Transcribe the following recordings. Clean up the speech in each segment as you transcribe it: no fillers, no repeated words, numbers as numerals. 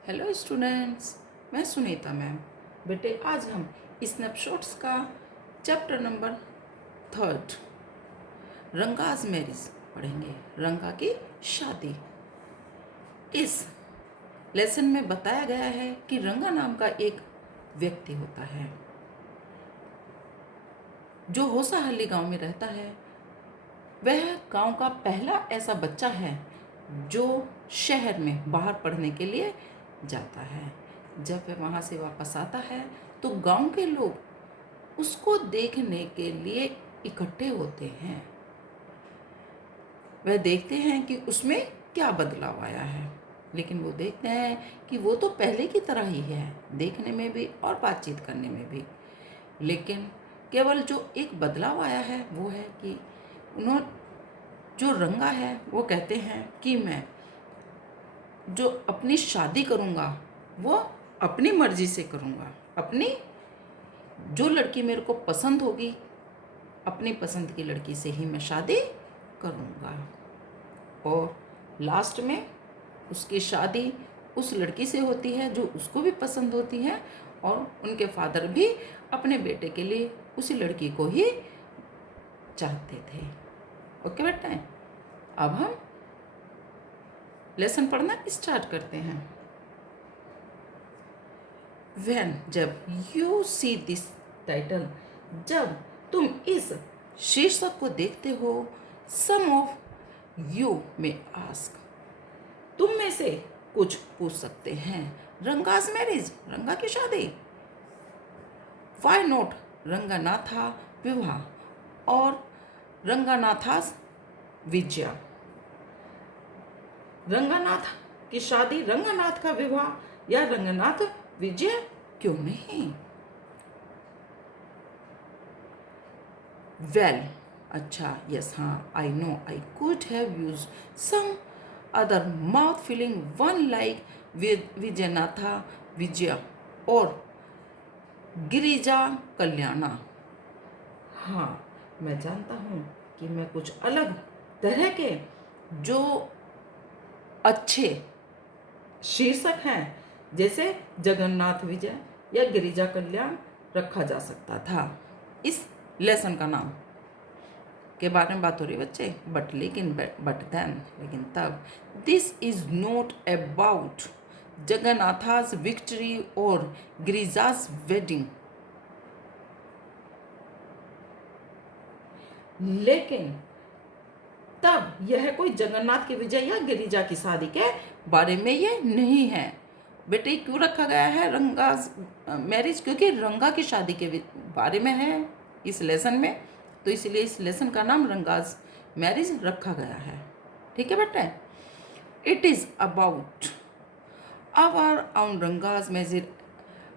Hello students, मैं Sunita ma'am. बेटे आज हम स्नैपशॉट्स का चैप्टर नंबर 3 रंगाज मैरिज पढ़ेंगे। रंगा की शादी। इस लेसन में बताया गया है कि रंगा नाम का एक व्यक्ति होता है जो होसाहली गांव में रहता है। वह गांव का पहला ऐसा बच्चा है जो शहर में बाहर पढ़ने के लिए जाता है। जब वह वहाँ से वापस आता है तो गांव के लोग उसको देखने के लिए इकट्ठे होते हैं। वह देखते हैं कि उसमें क्या बदलाव आया है, लेकिन वो देखते हैं कि वो तो पहले की तरह ही है, देखने में भी और बातचीत करने में भी। लेकिन केवल जो एक बदलाव आया है वो है कि उन्होंने जो रंगा है वो कहते हैं कि मैं जो अपनी शादी करूँगा वो अपनी मर्जी से करूँगा। अपनी जो लड़की मेरे को पसंद होगी, अपनी पसंद की लड़की से ही मैं शादी करूँगा। और लास्ट में उसकी शादी उस लड़की से होती है जो उसको भी पसंद होती है, और उनके फादर भी अपने बेटे के लिए उसी लड़की को ही चाहते थे। ओके बेटा, अब हम लेसन पढ़ना स्टार्ट करते हैं। When जब यू सी दिस टाइटल, जब तुम इस शीर्षक को देखते हो, सम ऑफ यू में आस्क, तुम में से कुछ पूछ सकते हैं, रंगास मैरिज, रंगा की शादी, वाई नॉट रंगानाथा विवाह, और रंगानाथास विजया। रंगानाथ की शादी, रंगानाथ का विवाह या रंगनाथ विजय क्यों नहीं? वेल, अच्छा, यस, हाँ, I know I could have use some other mouth filling one like Vijayanatha Vijaya और गिरिजा कल्याणा। हाँ, मैं जानता हूँ कि मैं कुछ अलग तरह के जो अच्छे शीर्षक हैं, जैसे जगन्नाथ विजय या गिरिजा कल्याण रखा जा सकता था। इस लेसन का नाम के बारे में बात हो रही है बच्चे, लेकिन तब this is not about Jagannatha's victory और गिरिजास वेडिंग। लेकिन तब यह कोई जगन्नाथ की विजय या गिरिजा की शादी के बारे में ये नहीं है। बेटे क्यों रखा गया है रंगा मैरिज? क्योंकि रंगा की शादी के बारे में है इस लेसन में, तो इसलिए इस लेसन का नाम रंगाज मैरिज रखा गया है। ठीक है बेटा, it is about our on Ranga's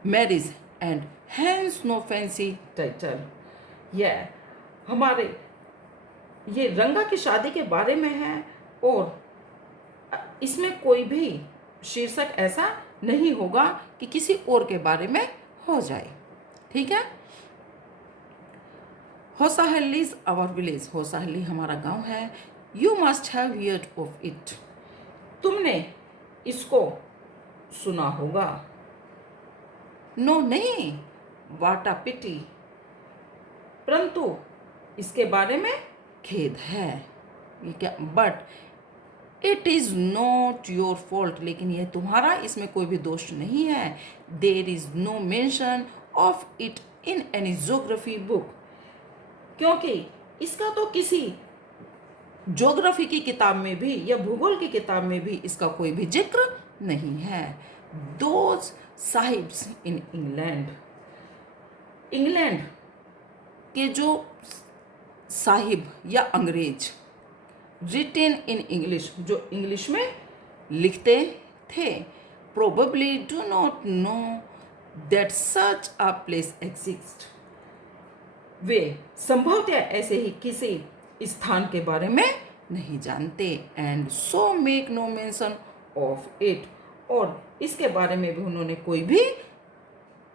marriage and has no fancy title. यह हमारे ये रंगा की शादी के बारे में है, और इसमें कोई भी शीर्षक ऐसा नहीं होगा कि किसी और के बारे में हो जाए। ठीक है। होसाहली इज आवर विलेज, होसाहली हमारा गांव है। You must have heard of it, तुमने इसको सुना होगा। नो नहीं, वाट अ पिटी, परंतु इसके बारे में खेद है। ये क्या? But it is not your fault, लेकिन यह तुम्हारा, इसमें कोई भी दोष नहीं है। There is no mention of it in any geography book, क्योंकि इसका तो किसी ज्योग्राफी की किताब में भी या भूगोल की किताब में भी इसका कोई भी जिक्र नहीं है। Those sahibs in England, England के जो साहिब या अंग्रेज, रिटेन इन इंग्लिश, जो इंग्लिश में लिखते थे, probably do not know that such a place exist, वे संभवतः ऐसे ही किसी स्थान के बारे में नहीं जानते। And so make no mention of it, और इसके बारे में भी उन्होंने कोई भी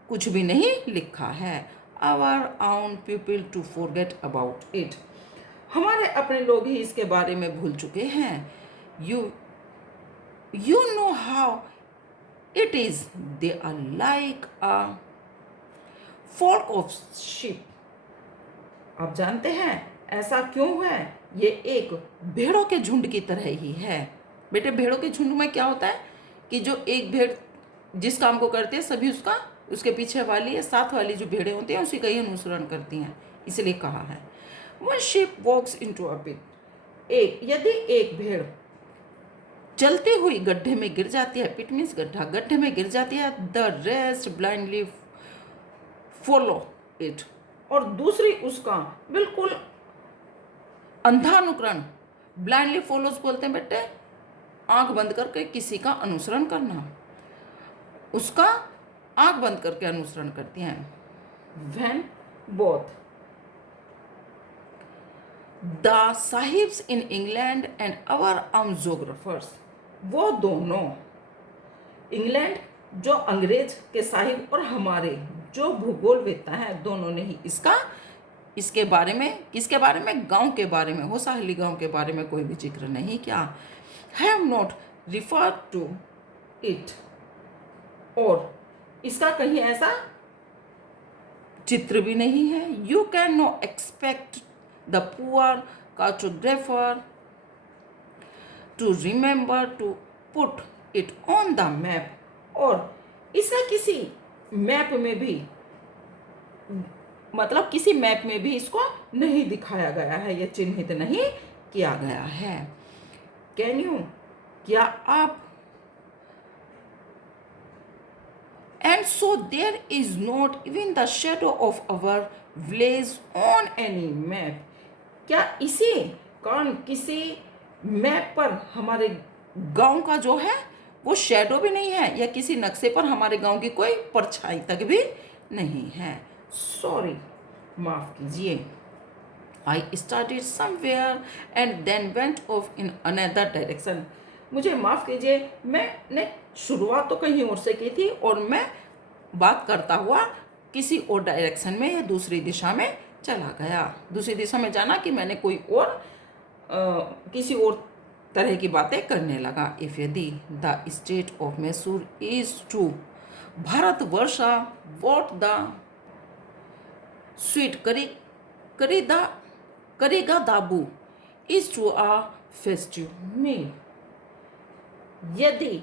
कुछ भी नहीं लिखा है। Our own people to forget about it, हमारे अपने लोग ही इसके बारे में भूल चुके हैं। You know how It is they are like a flock of sheep. आप जानते हैं ऐसा क्यों है? ये एक भेड़ों के झुंड की तरह ही है। बेटे, भेड़ों के झुंड में क्या होता है कि जो एक भेड़ जिस काम को करती है सभी उसके पीछे वाली या साथ वाली जो भेड़ें होती हैं उसी का ही अनुसरण करती हैं, इसलिए कहा है। One sheep walks into a pit. यदि एक भेड़ चलती हुई गड्ढे में गिर जाती है, पिट मीन्स गड्ढा, गड्ढे में गिर जाती है, the rest blindly follow it, और दूसरी उसका बिल्कुल अंधानुकरण, ब्लाइंडली फॉलोज बोलते हैं बेटे, आंख बंद करके किसी का अनुसरण करना, उसका आंख बंद करके अनुसरण करती हैं। When both the sahibs in England and our geographers, वो दोनों इंग्लैंड जो अंग्रेज के साहिब और हमारे जो भूगोलवेत्ता हैं, दोनों ने ही इसके बारे में, किसके बारे में? गांव के बारे में, होसाहली गांव के बारे में कोई भी जिक्र नहीं किया। Have not refer to it, और इसका कहीं ऐसा चित्र भी नहीं है। You can no expect the poor cartographer to remember to put it on the map, और इसे किसी मैप में भी, मतलब किसी मैप में भी इसको नहीं दिखाया गया है या चिन्हित नहीं किया गया है। कैन यू, क्या आप, and so there is not even the shadow of our village on any map, क्या इसी कारण किसी मैप पर हमारे गांव का जो है वो शेडो भी नहीं है, या किसी नक्शे पर हमारे गांव की कोई परछाई तक भी नहीं है। सॉरी, माफ कीजिए। I started somewhere and then went off in another direction, मुझे माफ कीजिए, मैंने शुरुआत तो कहीं और से की थी और मैं बात करता हुआ किसी और डायरेक्शन में या दूसरी दिशा में चला गया। दूसरी दिशा में जाना कि मैंने कोई और किसी और तरह की बातें करने लगा। इफ यदि the state of Mysore is to Bharatavarsha what the sweet karigadubu is to a festive meal, यदि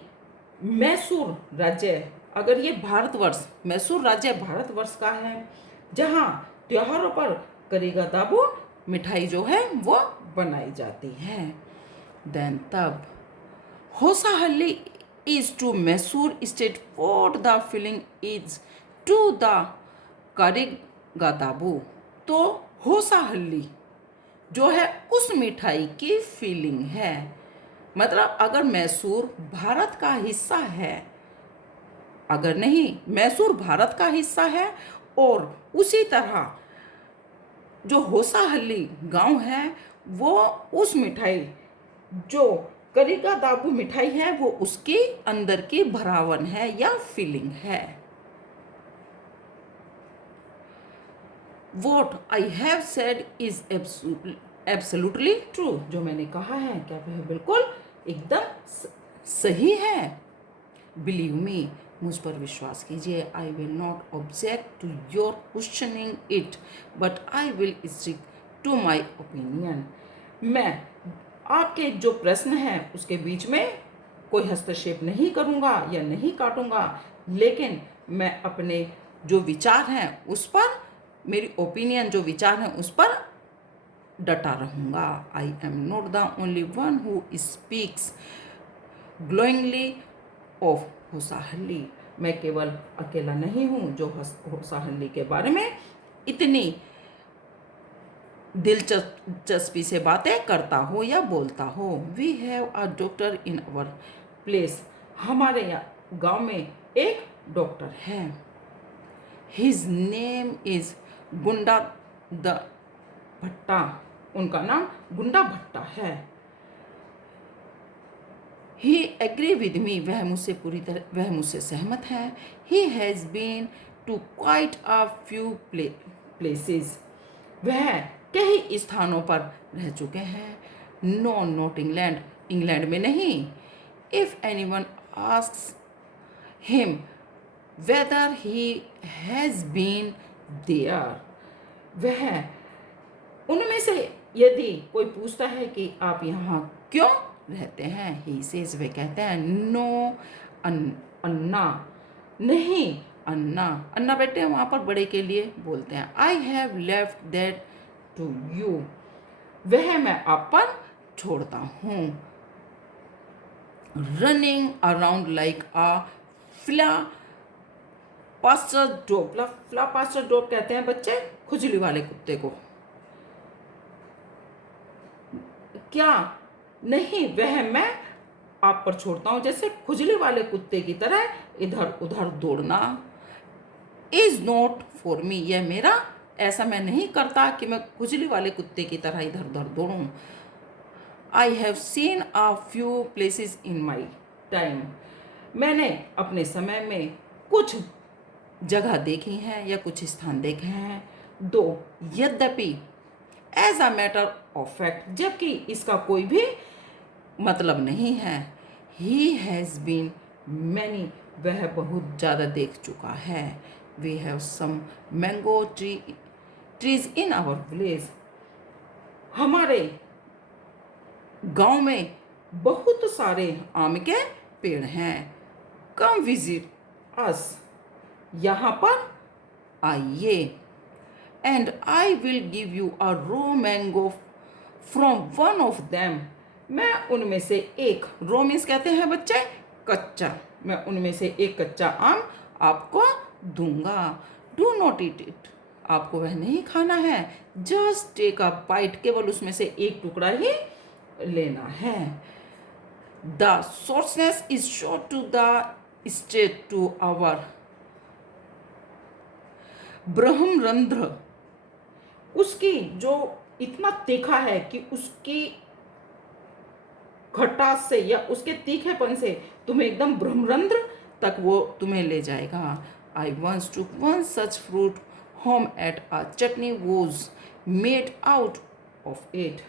मैसूर राज्य, अगर ये भारतवर्ष, मैसूर राज्य भारतवर्ष का है जहाँ त्योहारों पर करेगा दाबू मिठाई जो है वो बनाई जाती है, देन तब Hosahalli is to Mysore state what the feeling is to the karigadubu, तो होसाहली जो है उस मिठाई की फीलिंग है। मतलब अगर मैसूर भारत का हिस्सा है, अगर नहीं, मैसूर भारत का हिस्सा है, और उसी तरह जो होसाहली गांव है वो उस मिठाई जो करेगा दाबू मिठाई है वो उसके अंदर की भरावन है या फीलिंग है। What I have said is absolutely true, जो मैंने कहा है क्या वह बिल्कुल एकदम सही है। Believe me, मुझ पर विश्वास कीजिए। I will not object to your questioning it, but I will stick to my opinion. मैं आपके जो प्रश्न हैं उसके बीच में कोई हस्तक्षेप नहीं करूँगा या नहीं काटूँगा, लेकिन मैं अपने जो विचार हैं उस पर, मेरी ओपिनियन जो विचार हैं उस पर डटा रहूँगा। I am not the only one who speaks glowingly of Hosahalli, मैं केवल अकेला नहीं हूँ जो होसाहली के बारे में इतनी दिलचस्पी से बातें करता हो या बोलता हो। We have a doctor in our place, हमारे यहाँ गाँव में एक डॉक्टर है। His name is Gunda the Bhatta, उनका नाम गुंडा भट्टा है। ही एग्री विद मी, वह मुझसे सहमत है। He has been to quite a few places, वह कई स्थानों पर रह चुके हैं। नो नॉट इंग्लैंड, इंग्लैंड में नहीं। If anyone asks him whether he has been there. वह उनमें से यदि कोई पूछता है कि आप यहाँ क्यों रहते हैं, ही सेज, वे कहते हैं नो अन्ना, नहीं अन्ना। अन्ना बेटे वहाँ पर बड़े के लिए बोलते हैं। I have left that to you, वह मैं आप पर छोड़ता हूँ। Running around like a flea pastor dog, flea pastor dog कहते हैं बच्चे खुजली वाले कुत्ते को। क्या नहीं, वह मैं आप पर छोड़ता हूं जैसे खुजली वाले कुत्ते की तरह इधर उधर दौड़ना। इज नॉट फॉर मी, यह मेरा, ऐसा मैं नहीं करता कि मैं खुजली वाले कुत्ते की तरह इधर उधर दौड़ूं। I have seen a few places in my time, मैंने अपने समय में कुछ जगह देखी हैं या कुछ स्थान देखे हैं। दो यद्यपि, as a matter of fact, जबकि इसका कोई भी मतलब नहीं है। ही हैज़ बीन मैनी, वह बहुत ज़्यादा देख चुका है। We have some mango trees in our village, हमारे गांव में बहुत सारे आम के पेड़ हैं। कम विजिट अस, यहाँ पर आइए। And I will give you a raw mango from one of them, मैं उनमें से एक, रो मीन्स कहते हैं बच्चे कच्चा, मैं उनमें से एक कच्चा आम आपको दूंगा। डू नॉट ईट इट, आपको वह नहीं खाना है। जस्ट टेक अ बाइट, केवल उसमें से एक टुकड़ा ही लेना है। The sourness is sure to the state to our Brahmarandhra, उसकी जो इतना तीखा है कि उसकी खटास से या उसके तीखेपन से तुम्हें एकदम ब्रह्मरंध्र तक वो तुम्हें ले जाएगा। I once to one such fruit home at a chutney was made out of it,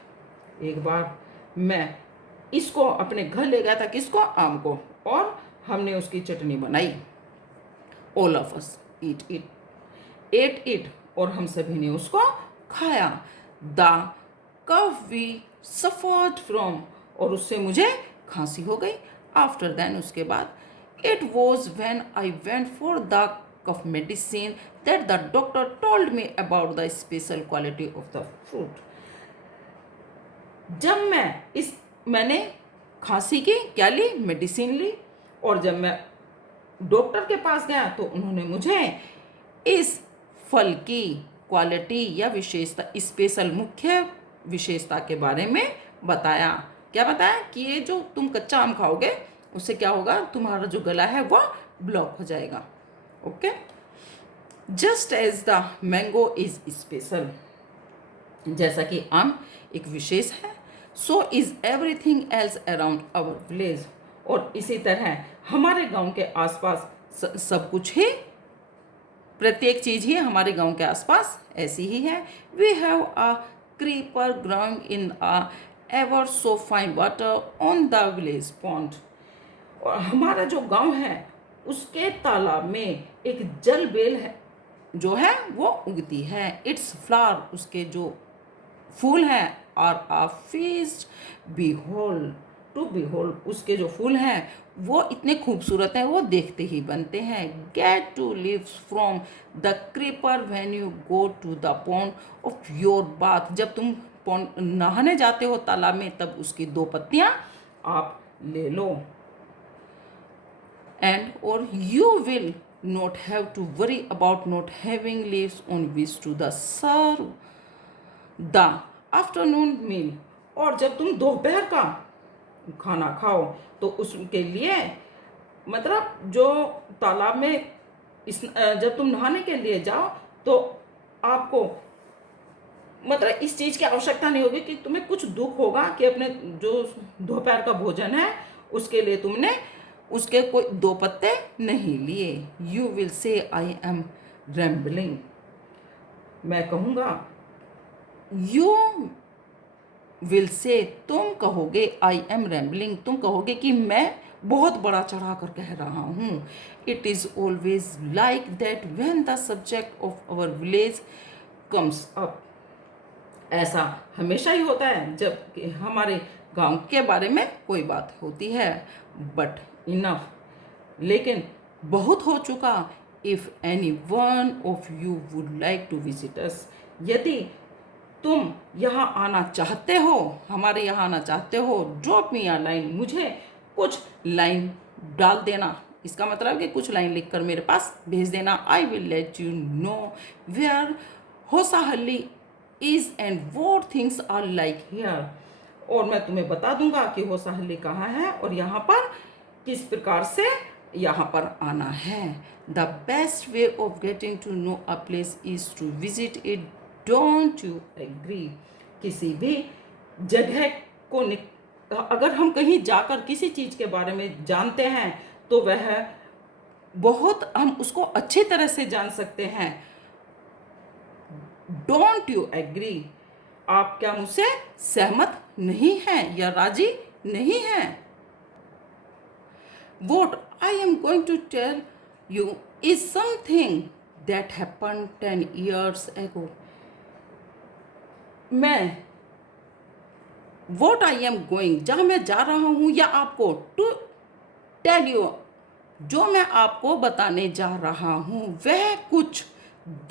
एक बार मैं इसको अपने घर ले गया था, किसको, आम को, और हमने उसकी चटनी बनाई। All of us ate it, और हम सभी ने उसको खाया। The cough we suffered from, और उससे मुझे खांसी हो गई। आफ्टर देन, उसके बाद, it was when I went for the cough medicine that the doctor told me about the special quality of the fruit, जब मैंने खांसी की क्या ली, मेडिसिन ली, और जब मैं डॉक्टर के पास गया तो उन्होंने मुझे इस फल की क्वालिटी या विशेषता, स्पेशल मुख्य विशेषता के बारे में बताया। क्या बताया कि ये जो तुम कच्चा आम खाओगे उससे क्या होगा, तुम्हारा जो गला है वो ब्लॉक हो जाएगा। Okay, just as the mango is special, जैसा कि आम एक विशेष है, so is everything else around our village, और इसी तरह हमारे गांव के आसपास सब कुछ ही, प्रत्येक चीज़ ही हमारे गांव के आसपास ऐसी ही है। We have a creeper ground in a ever so fine water on the village pond, और हमारा जो गांव है उसके तालाब में एक जल बेल है जो है वो उगती है। इट्स फ्लावर, उसके जो फूल हैं, और आ फीस्ट बिहोल्ड टू बिहोल्ड, उसके जो फूल हैं वो इतने खूबसूरत हैं, वो देखते ही बनते हैं। Get two leaves from the creeper when you go to the pond of your bath, जब तुम पॉन्ड नहाने जाते हो तालाब में, तब उसकी 2 पत्तियां आप ले लो। एंड और you will not have to worry about not having leaves on which to the serve the afternoon meal, और जब तुम दोपहर का खाना खाओ तो उसके लिए, मतलब जो तालाब में जब तुम नहाने के लिए जाओ तो आपको, मतलब इस चीज़ की आवश्यकता नहीं होगी कि तुम्हें कुछ दुख होगा कि अपने जो दोपहर का भोजन है उसके लिए तुमने उसके कोई 2 पत्ते नहीं लिए। You will say I am rambling, मैं कहूँगा, यू विल से, तुम कहोगे, आई एम रैम्बलिंग, तुम कहोगे कि मैं बहुत बड़ा चढ़ा कर कह रहा हूँ। It is always like that when the subject of our village comes up. ऐसा हमेशा ही होता है जब कि हमारे गांव के बारे में कोई बात होती है। बट इनफ, लेकिन बहुत हो चुका। If any one of you would like to visit us, यदि तुम यहाँ आना चाहते हो, हमारे यहाँ आना चाहते हो, ड्रॉप मी अ लाइन, मुझे कुछ लाइन डाल देना। इसका मतलब कि कुछ लाइन लिखकर मेरे पास भेज देना। I will let you know where Hosahalli is and what things are like here. और मैं तुम्हें बता दूंगा कि होसाहली कहाँ है और यहाँ पर किस प्रकार से यहाँ पर आना है। The best way of getting to know a place is to visit it, don't you agree. किसी भी जगह को अगर हम कहीं जाकर किसी चीज़ के बारे में जानते हैं तो वह बहुत, हम उसको अच्छी तरह से जान सकते हैं। डोंट यू एग्री, आप क्या मुझसे सहमत नहीं हैं या राजी नहीं हैं? What I am going to tell you is something that happened 10 years ago. मैं what I am going, जहाँ मैं जा रहा हूँ या आपको to tell you, जो मैं आपको बताने जा रहा हूँ वह कुछ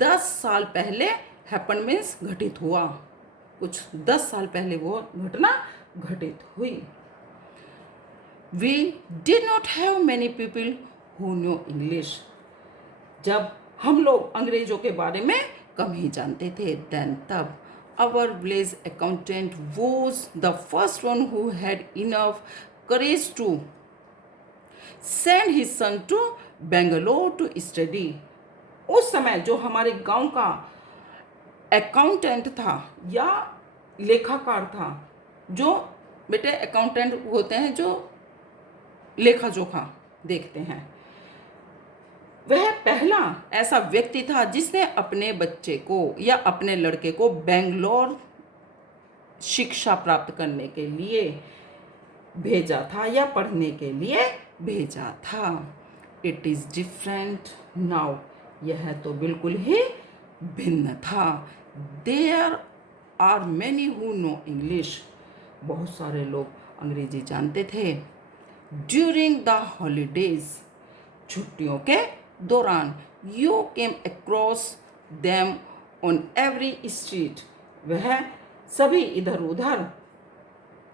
10 साल पहले हैपन मीन्स घटित हुआ। कुछ 10 साल पहले वो घटना घटित हुई। We did not have many people who knew English. जब हम लोग अंग्रेजों के बारे में कम ही जानते थे। तब our village accountant was the first one who had enough courage to send his son to Bangalore to study. उस समय जो हमारे गांव का अकाउंटेंट था या लेखाकार था, जो बेटे अकाउंटेंट होते हैं जो लेखा जोखा देखते हैं, वह पहला ऐसा व्यक्ति था जिसने अपने बच्चे को या अपने लड़के को बेंगलोर शिक्षा प्राप्त करने के लिए भेजा था या पढ़ने के लिए भेजा था। इट इज़ डिफरेंट नाउ, यह तो बिल्कुल ही भिन्न था। There are many who know English, बहुत सारे लोग अंग्रेजी जानते थे। ड्यूरिंग द हॉलीडेज, छुट्टियों के दौरान, you came across them on every street, वह सभी इधर उधर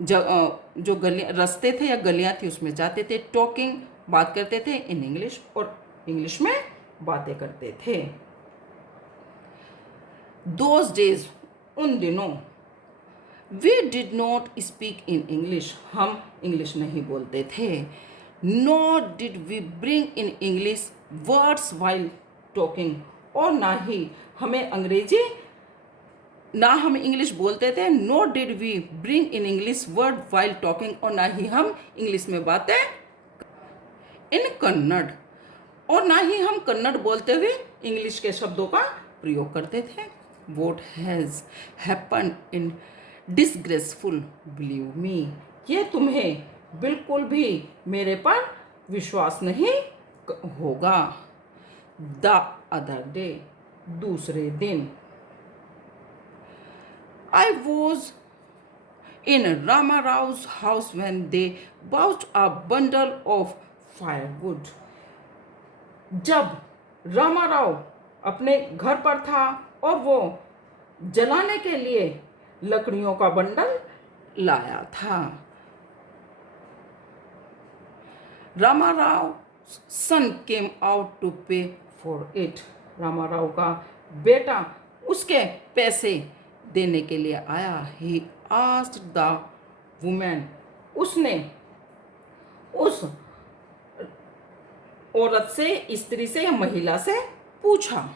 जो गलियाँ रास्ते थे या गलियाँ थी उसमें जाते थे। टॉकिंग, बात करते थे इन इंग्लिश, और इंग्लिश में बातें करते थे। दोज डेज, उन दिनों, we did not speak in English, हम इंग्लिश नहीं बोलते थे। Not did we bring in English words while talking, और ना ही हमें अंग्रेजी, ना हम इंग्लिश बोलते थे। No did we bring in English word while talking, और ना ही हम इंग्लिश में बातें इन कन्नड़, और ना ही हम कन्नड़ बोलते हुए इंग्लिश के शब्दों का प्रयोग करते थे। What has happen in disgraceful, believe me, ये तुम्हें बिल्कुल भी मेरे पर विश्वास नहीं होगा। द अदर डे, दूसरे दिन, I was in Rama Rao's house when they bought a bundle of firewood. जब रामा राव अपने घर पर था और वो जलाने के लिए लकड़ियों का बंडल लाया था। रामा राव सन केम आउट टू पे फॉर इट, रामा राव का बेटा उसके पैसे देने के लिए आया। ही आस्क्ड द वुमेन, उसने उस औरत से, स्त्री से या महिला से पूछा,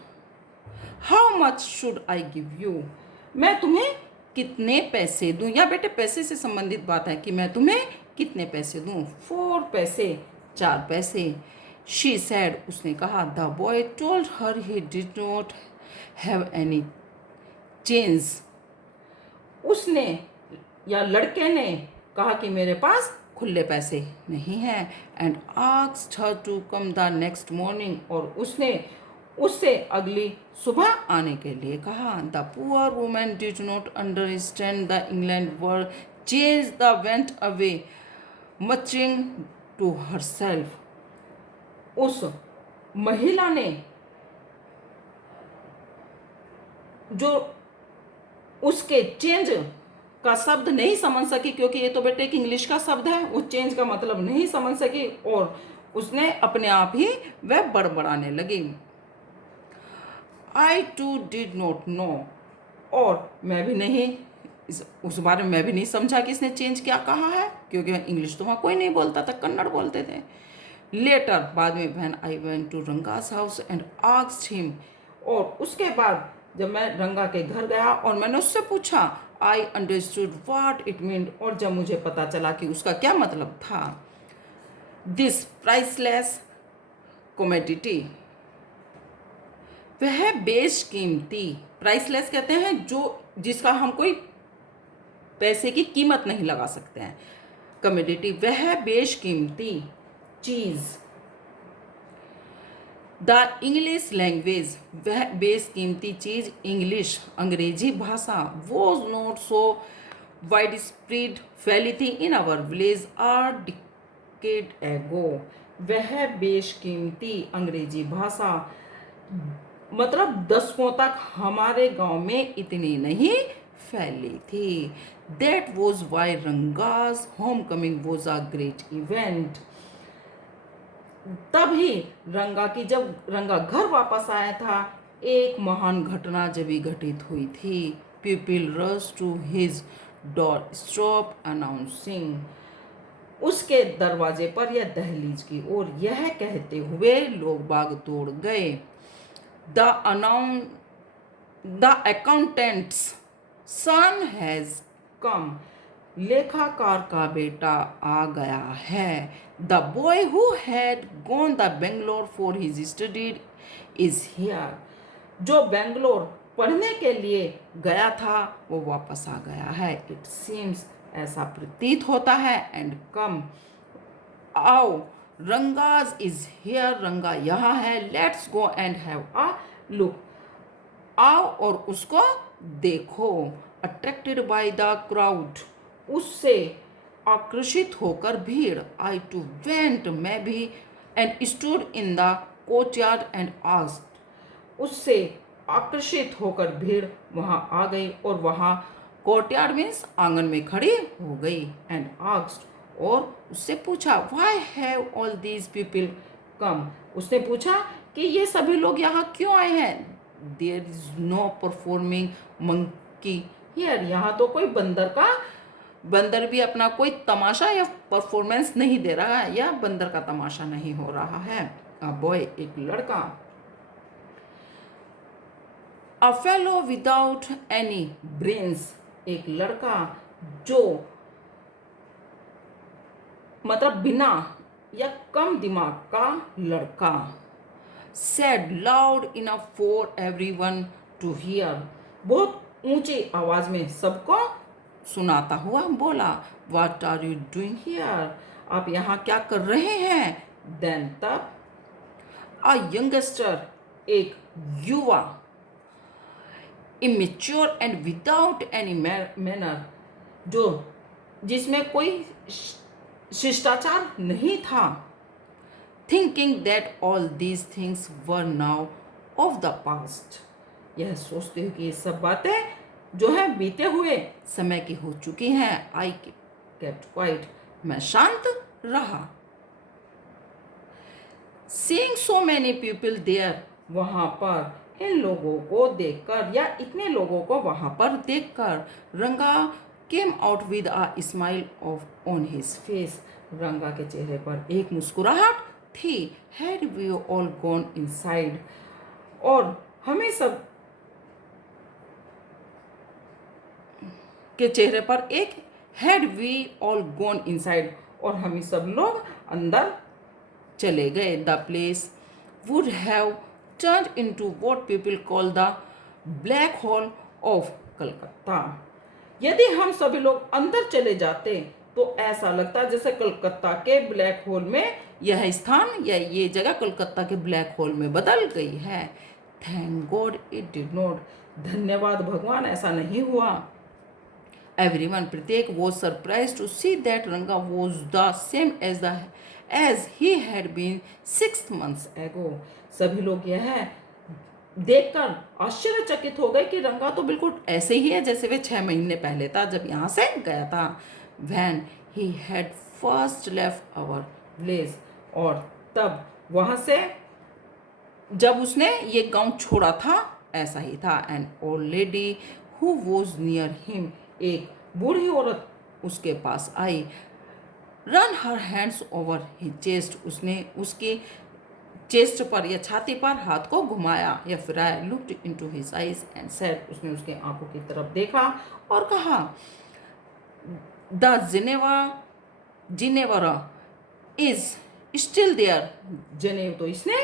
how much should I give you, मैं तुम्हें कितने पैसे दूं, या बेटे पैसे से संबंधित बात है कि मैं तुम्हें कितने पैसे दूं। 4 पैसे, 4 पैसे। शी सैड, उसने कहा। The boy told her he did not have any change, उसने या लड़के ने कहा कि मेरे पास खुले पैसे नहीं हैं। And asked her to come the next morning, और उसने उससे अगली सुबह आने के लिए कहा। The poor woman did not understand the England word change the went away munching to herself. उस महिला ने जो उसके चेंज का शब्द नहीं समझ सकी, क्योंकि ये तो बेटे एक इंग्लिश का शब्द है, उस चेंज का मतलब नहीं समझ सकी और उसने अपने आप ही वह बड़बड़ाने लगी। आई टू डिड नॉट नो, और मैं भी नहीं उस बारे में मैं भी नहीं समझा कि इसने चेंज क्या कहा है, क्योंकि इंग्लिश तो वहाँ कोई नहीं बोलता था, कन्नड़ बोलते थे। लेटर, बाद में, when I went to Ranga's house and asked him, और उसके बाद जब मैं रंगा के घर गया और मैंने उससे पूछा, I understood what it mean, और जब मुझे पता चला कि उसका क्या मतलब था। दिस प्राइसलेस कमोडिटी, वह बेशकीमती, प्राइसलेस कहते हैं जो जिसका हम कोई पैसे की कीमत नहीं लगा सकते हैं, कमोडिटी, वह बेशकीमती चीज़। द इंग्लिश लैंग्वेज, वह बेशकीमती चीज़, इंग्लिश, अंग्रेजी भाषा, was not so widespread, फैली थी in our village our decade ago. वह बेशकीमती अंग्रेजी भाषा मतलब दशकों तक हमारे गांव में इतनी नहीं फैली थी। That was why Ranga's homecoming was a great event. तभी जब रंगा घर वापस आया था, एक महान घटना जब घटित हुई थी। People rush to his door stop announcing, उसके दरवाजे पर या दहलीज की ओर यह कहते हुए लोग बाग तोड़ गए, the accountant's son has come, लेखाकार का बेटा आ गया है। The boy who had gone the Bangalore for his studied is here, जो बेंगलोर पढ़ने के लिए गया था वो वापस आ गया है। इट सीम्स, ऐसा प्रतीत होता है। एंड कम, आओ, रंगाज इज हियर, रंगा यहाँ है। Let's go and have a look, आओ और उसको देखो। अट्रैक्टेड बाय द क्राउड, उससे आकर्षित होकर भीड़। आई टू वेंट, मैं भी। And stood in the courtyard and asked, उससे आकर्षित होकर भीड़ वहाँ आ गई और वहाँ कोर्टयार्ड मीन्स आंगन में खड़ी हो गई। एंड आस्क्ड, और उससे पूछा, why have all these people come, उसने पूछा कि ये सभी लोग यहाँ क्यों आए हैं। There is no performing monkey here, यहाँ तो कोई बंदर भी अपना कोई तमाशा या परफॉर्मेंस नहीं दे रहा है, या बंदर का तमाशा नहीं हो रहा है। अ बॉय, एक लड़का। A fellow without any brains, एक लड़का जो मतलब बिना या कम दिमाग का लड़का। Said loud enough for everyone to hear, बहुत ऊंची आवाज में सबको सुनाता हुआ बोला। What are you doing here, आप यहाँ क्या कर रहे हैं। देन तब अ यंगस्टर, एक युवा, immature and without any manner, जो जिसमें कोई शिष्टाचार नहीं था। Thinking that all these things were now of the past, यह सोचते हुए कि ये सब बातें जो है बीते हुए समय की हो चुकी हैं। आई केप्ट क्वाइट, मैं शांत रहा। Seeing so many people there, वहाँ पर इन लोगों को देखकर या इतने लोगों को वहाँ पर देखकर, Ranga came out with a smile off on his face, Ranga के चेहरे पर एक मुस्कुराहट थी। Had we all gone inside, और हमें सब के चेहरे पर एक had we all gone inside, और हम सब लोग अंदर चले गए। The place would have turned into what people call the black hole of Calcutta, यदि हम सभी लोग अंदर चले जाते तो ऐसा लगता है जैसे कलकत्ता के ब्लैक होल में यह स्थान या ये जगह कलकत्ता के ब्लैक होल में बदल गई है। Thank God it did not, धन्यवाद भगवान ऐसा नहीं हुआ। एवरीवन, प्रत्येक was surprise to see that Ranga was the same age he had been 6 months एगो। सभी लोग यह देखकर आश्चर्यचकित हो गए कि रंगा तो बिल्कुल ऐसे ही है जैसे वे 6 महीने पहले था जब यहाँ से गया था। When he had first left our village, और तब वहाँ से जब उसने ये गांव छोड़ा था ऐसा ही था। An old lady who was near him, एक बूढ़ी औरत उसके पास आई। रन हर हैंड्स ओवर ही चेस्ट, उसने उसकी चेस्ट पर या छाती पर हाथ को घुमाया या फिराया। Looked into his eyes and said, उसने उसके आंखों की तरफ देखा और कहा, the janivara is still there, जनेव तो इसने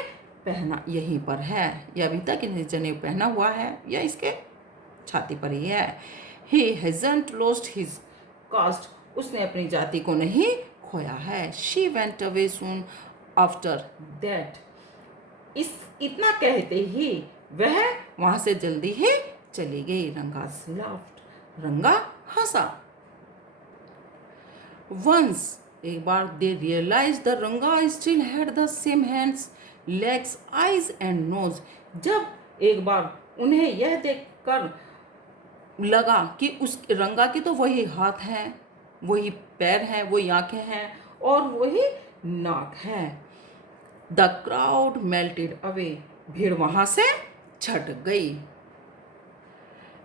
पहना यहीं पर है, या अभी तक इसने जनेव पहना हुआ है या इसके छाती पर ही है। He hasn't lost his cast, उसने अपनी जाति को नहीं खोया है। She went away soon after that, इस इतना कहते ही वह वहां से जल्दी ही चली गई। रंगा लाफ्ड, रंगा हंसा। वंस, एक बार, they realize the Ranga still had the same hands, legs, eyes and nose, जब एक बार उन्हें यह देखकर लगा कि उस रंगा की तो वही हाथ हैं, वही पैर हैं, वही आंखें हैं और वही नाक है। द क्राउड मेल्टेड अवे, भीड़ वहां से छट गई।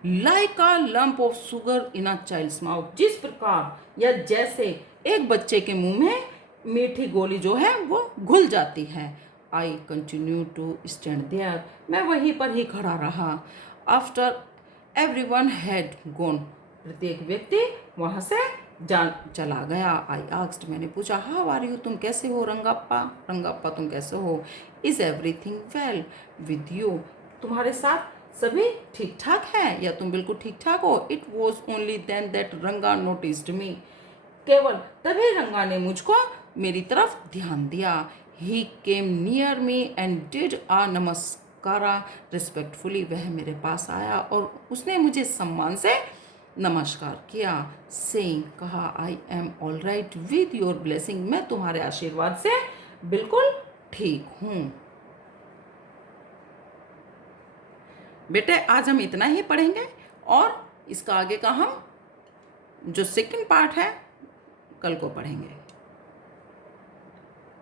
Like a lump of sugar in a child's mouth, जिस प्रकार या जैसे एक बच्चे के मुंह में मीठी गोली जो है वो घुल जाती है। I continue to stand there, मैं वहीं पर ही खड़ा रहा। आफ्टर एवरीवन हैड गॉन, प्रत्येक व्यक्ति वहां से जान चला गया। आई आस्क्ड, मैंने पूछा, हाउ आर यू, तुम कैसे हो रंगाप्पा, रंगाप्पा तुम कैसे हो। Is everything well with you, तुम्हारे साथ सभी ठीक ठाक है या तुम बिल्कुल ठीक ठाक हो। It was only then that Ranga noticed me, केवल तभी रंगा ने मुझको मेरी तरफ ध्यान दिया। He came near me and did a namaskara respectfully, वह मेरे पास आया और उसने मुझे सम्मान से नमस्कार किया। सेइंग, कहा, I am all right with your blessing, मैं तुम्हारे आशीर्वाद से बिल्कुल ठीक हूँ। बेटे आज हम इतना ही पढ़ेंगे और इसका आगे का हम जो सेकंड पार्ट है कल को पढ़ेंगे।